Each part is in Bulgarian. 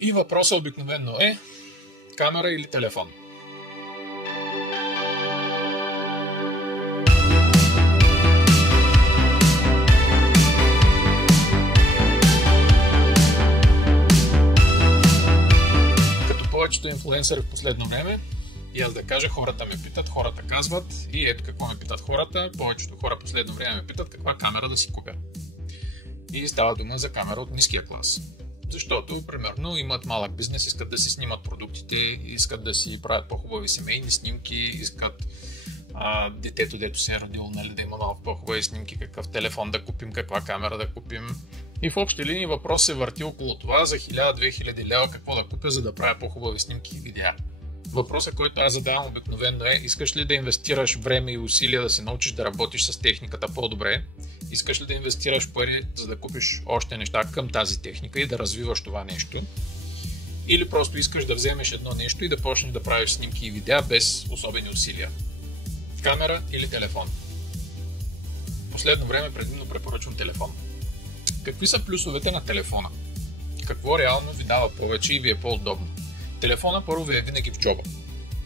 И въпросът обикновено е камера или телефон. Като повечето инфлуенсъри в последно време, и аз да кажа, хората ме питат, хората казват, и ето какво ме питат хората. Повечето хора в последно време ме питат каква камера да си купя. И става дума за камера от ниския клас. Защото, примерно, имат малък бизнес, искат да си снимат продуктите, искат да си правят по-хубави семейни снимки, искат детето, дето се е родило, нали, да има малко по-хубави снимки, какъв телефон да купим, каква камера да купим. И в общи линии въпрос се върти около това за 1000-2000 лева какво да купя, за да правя по-хубави снимки и видеа. Въпросът, който аз задавам обикновено е: искаш ли да инвестираш време и усилия да се научиш да работиш с техниката по-добре? Искаш ли да инвестираш пари, за да купиш още неща към тази техника и да развиваш това нещо? Или просто искаш да вземеш едно нещо и да почнеш да правиш снимки и видеа без особени усилия? Камера или телефон? Последно време предимно препоръчвам телефон. Какви са плюсовете на телефона? Какво реално ви дава повече и ви е по-удобно? Телефона първо ви е винаги в джоба.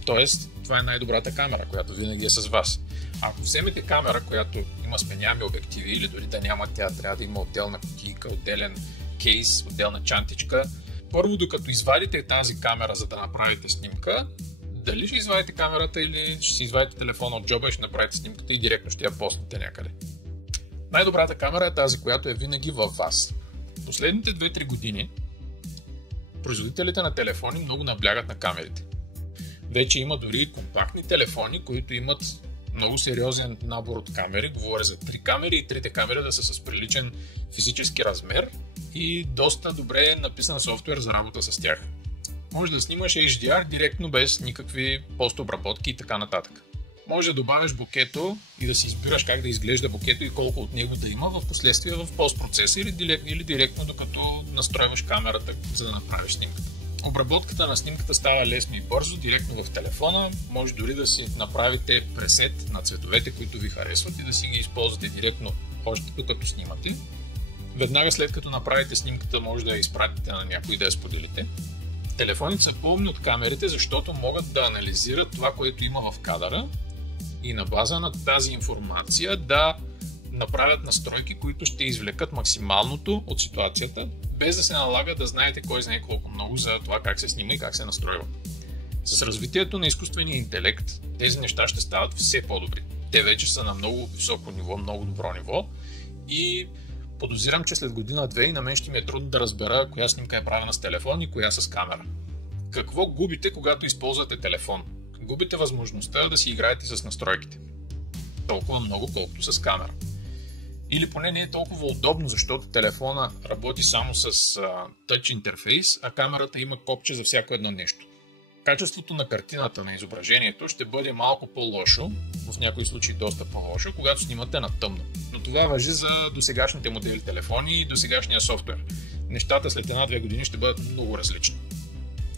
Тоест, това е най-добрата камера, която винаги е с вас. Ако вземете камера, която има сменяеми обективи, или дори да няма, тя трябва да има отделна кутийка, отделен кейс, отделна чантичка. Първо, докато извадите тази камера, за да направите снимка, дали ще извадите камерата или ще си извадите телефона от джоба и ще направите снимката и директно ще я постнете някъде. Най-добрата камера е тази, която е винаги във вас. Последните 2-3 години производителите на телефони много наблягат на камерите. Вече има дори компактни телефони, които имат много сериозен набор от камери. Говоря за 3 камери и трите камери да са с приличен физически размер и доста добре написан софтуер за работа с тях. Може да снимаш HDR директно без никакви постобработки и така нататък. Може да добавиш бокето и да си избираш как да изглежда бокето и колко от него да има в последствие в постпроцеса или директно докато настройваш камерата, за да направиш снимката. Обработката на снимката става лесно и бързо, директно в телефона. Може дори да си направите пресет на цветовете, които ви харесват и да си ги използвате директно още докато снимате. Веднага след като направите снимката, може да я изпратите на някой да я споделите. Телефоните са по-умни от камерите, защото могат да анализират това, което има в кадъра и на база на тази информация да направят настройки, които ще извлекат максималното от ситуацията, без да се налага да знаете кой знае колко много за това как се снима и как се настройва. С развитието на изкуствения интелект тези неща ще стават все по-добри. Те вече са на много високо ниво, много добро ниво и подозирам, че след година-две и на мен ще ми е трудно да разбера коя снимка е правена с телефон и коя с камера. Какво губите, когато използвате телефон? Губите възможността да си играете с настройките. Толкова много, колкото с камера. Или поне не е толкова удобно, защото телефона работи само с touch интерфейс, а камерата има копче за всяко едно нещо. Качеството на картината, на изображението ще бъде малко по-лошо, в някои случаи доста по-лошо, когато снимате на тъмно. Но това важи за досегашните модели телефони и досегашния софтуер. Нещата след 1-2 години ще бъдат много различни.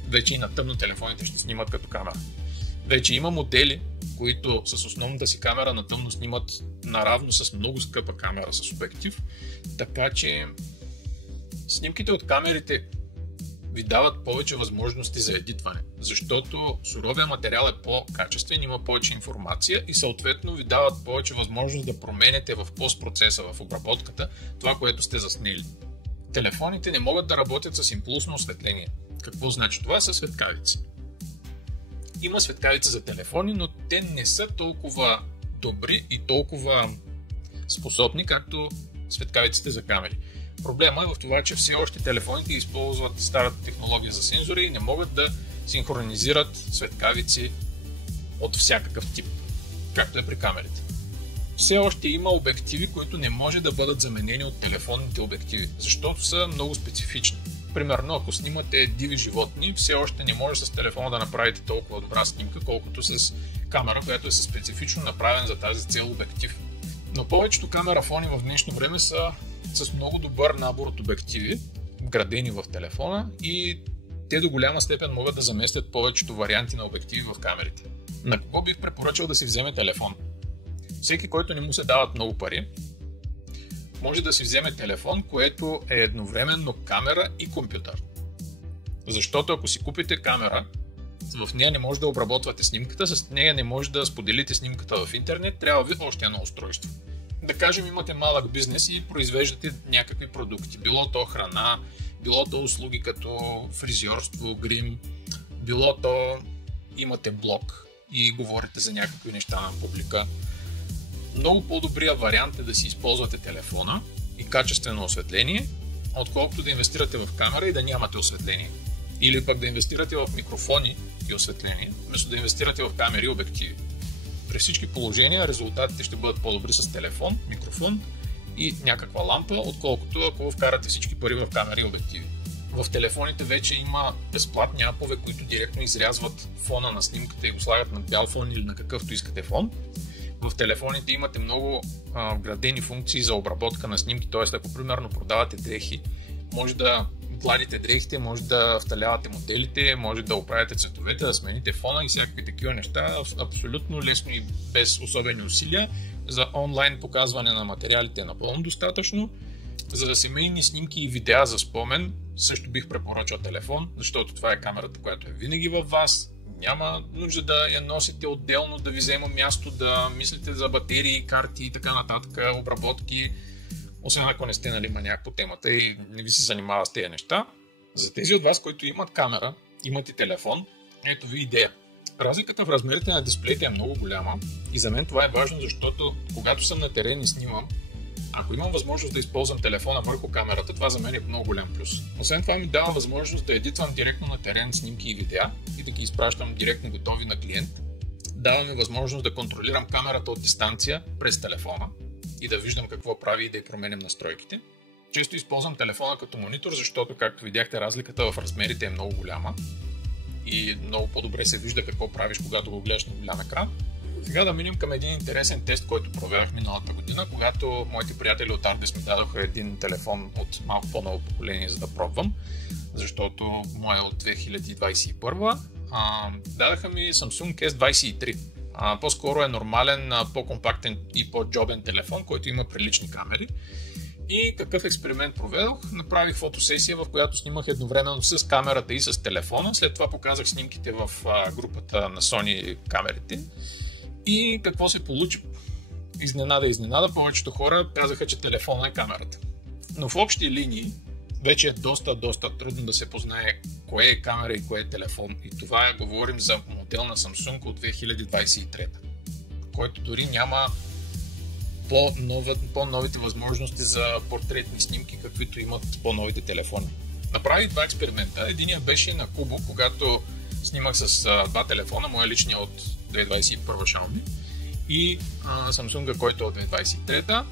Вече и на тъмно телефоните ще снимат като камера. Вече има модели, които с основната си камера на тъмно снимат наравно с много скъпа камера с обектив, така че снимките от камерите ви дават повече възможности за едитване, защото суровия материал е по-качествен, има повече информация и съответно ви дават повече възможност да променяте в постпроцеса, в обработката, това, което сте заснели. Телефоните не могат да работят с импулсно осветление. Какво значи това? Са светкавици. Има светкавици за телефони, но те не са толкова добри и толкова способни, както светкавиците за камери. Проблема е в това, че все още телефоните използват старата технология за сензори и не могат да синхронизират светкавици от всякакъв тип, както е при камерите. Все още има обективи, които не може да бъдат заменени от телефонните обективи, защото са много специфични. Примерно, ако снимате диви животни, все още не може с телефона да направите толкова добра снимка, колкото с камера, която е специфично направен за тази цел обектив. Но повечето камерафони в днешно време са с много добър набор от обективи, вградени в телефона и те до голяма степен могат да заместят повечето варианти на обективи в камерите. На кого бих препоръчал да си вземе телефон? Всеки, който не му се дават много пари, може да си вземе телефон, което е едновременно камера и компютър. Защото ако си купите камера, в нея не може да обработвате снимката, с нея не може да споделите снимката в интернет, трябва ви още едно устройство. Да кажем, имате малък бизнес и произвеждате някакви продукти, било то храна, било то услуги като фризьорство, грим, било то имате блог и говорите за някакви неща на публика. Много по-добрият вариант е да си използвате телефона и качествено осветление, отколкото да инвестирате в камера и да нямате осветление. Или пък да инвестирате в микрофони и осветление, вместо да инвестирате в камери и обективи. При всички положения резултатите ще бъдат по-добри с телефон, микрофон и някаква лампа, отколкото ако вкарате всички пари в камери и обективи. В телефоните вече има безплатни апове, които директно изрязват фона на снимката и го слагат на бял фон или на какъвто искате фон. В телефоните имате много вградени функции за обработка на снимки, т.е. ако примерно продавате дрехи, може да гладите дрехите, може да вталявате моделите, може да оправите цветовете, да смените фона и всякакви такива неща, абсолютно лесно и без особени усилия. За онлайн показване на материалите е напълно достатъчно. За да семейни снимки и видеа за спомен също бих препоръчал телефон, защото това е камерата, която е винаги във вас. Няма нужда да я носите отделно, да ви взема място, да мислите за батерии, карти и така нататък, обработки. Освен ако не сте маняк по темата и не ви се занимава с тези неща. За тези от вас, които имат камера, имат и телефон, ето ви идея. Разликата в размерите на дисплеите е много голяма и за мен това е важно, защото когато съм на терен и снимам, ако имам възможност да използвам телефона върху камерата, това за мен е много голям плюс. Освен това ми дава възможност да едитвам директно на терен снимки и видеа и да ги изпращам директно готови на клиент. Дава ми възможност да контролирам камерата от дистанция през телефона и да виждам какво прави и да променям настройките. Често използвам телефона като монитор, защото, както видяхте, разликата в размерите е много голяма и много по-добре се вижда какво правиш, когато го гледаш на голям екран. Сега да минем към един интересен тест, който проведах миналата година, когато моите приятели от Ardis ми дадоха един телефон от малко по-ново поколение, за да пробвам, защото моя е от 2021. Дадаха ми Samsung S23. По-скоро е нормален, по-компактен и по-джобен телефон, който има прилични камери. И какъв експеримент проведох? Направих фотосесия, в която снимах едновременно с камерата и с телефона. След това показах снимките в групата на Sony камерите. И какво се получи? Изненада, повечето хора казаха, че телефона е камерата. Но в общи линии вече е доста трудно да се познае кое е камера и кое е телефон. И това говорим за модел на Samsung от 2023, който дори няма по-новите възможности за портретни снимки, каквито имат по-новите телефони. Направих два експеримента. Единият беше на Кубо, когато снимах с два телефона, моя личния от 2021 Xiaomi и Samsung, който е от 2023.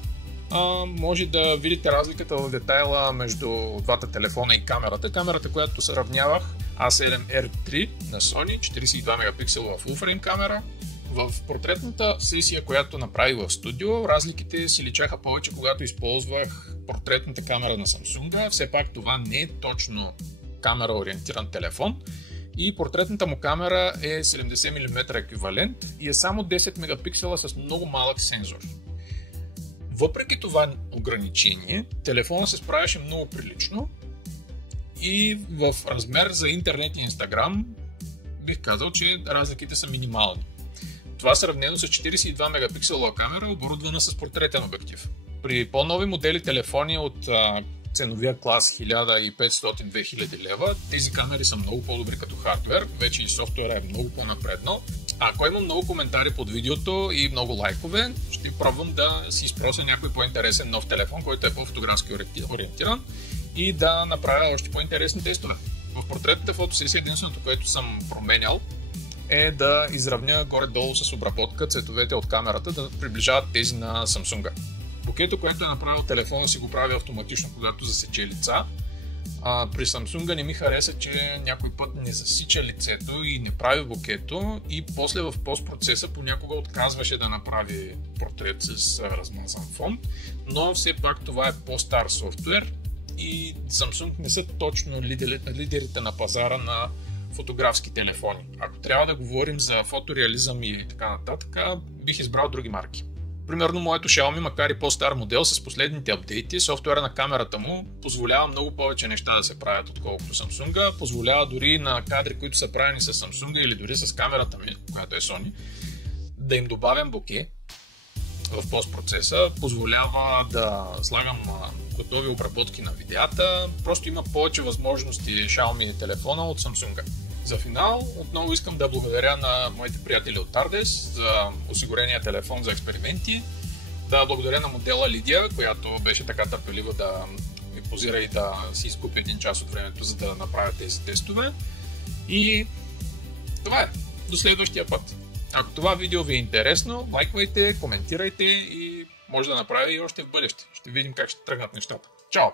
Може да видите разликата в детайла между двата телефона и камерата. Камерата, която сравнявах, A7R3 на Sony, 42 мегапиксела в full frame камера. В портретната сесия, която направих в студио, разликите си личаха повече, когато използвах портретната камера на Samsung. Все пак това не е точно камера ориентиран телефон. И портретната му камера е 70 мм еквивалент и е само 10 мегапиксела с много малък сензор. Въпреки това ограничение, телефона се справяше много прилично и в размер за интернет и Instagram бих казал, че разликите са минимални. Това сравнено с 42 мегапикселова камера, оборудвана с портретен обектив. При по-нови модели телефони от ценовия клас 1500-2000 лева, тези камери са много по-добри като хардвер, вече и софтуера е много по-напредно. Ако има много коментари под видеото и много лайкове, ще пробвам да си изпрося някой по-интересен нов телефон, който е по-фотографски ориентиран и да направя още по-интересни тестове. В портретната фотосесия единственото, което съм променял, е да изравня горе-долу с обработка цветовете от камерата, да приближават тези на Samsung. Букето, което е направил телефона, си го прави автоматично, когато засече лица. При Samsung не ми хареса, че някой път не засича лицето и не прави букето и после в постпроцеса понякога отказваше да направи портрет с размазан фон, но все пак това е по-стар софтуер и Samsung не са точно лидерите на пазара на фотографски телефони. Ако трябва да говорим за фотореализъм и така нататък, бих избрал други марки. Примерно моето Xiaomi, макар и по-стар модел, с последните апдейти, софтуера на камерата му позволява много повече неща да се правят, отколкото Samsung. Позволява дори на кадри, които са правени с Samsung или дори с камерата ми, която е Sony, да им добавям боке в постпроцеса, позволява да слагам готови обработки на видеята. Просто има повече възможности Xiaomi телефона от Samsung. За финал, отново искам да благодаря на моите приятели от Tardes за осигурения телефон за експерименти. Да благодаря на модела Лидия, която беше така търпелива да ми позира и да си изкупи един час от времето, за да направя тези тестове. И това е. До следващия път. Ако това видео ви е интересно, лайквайте, коментирайте и може да направя и още в бъдеще. Ще видим как ще тръгнат нещата. Чао!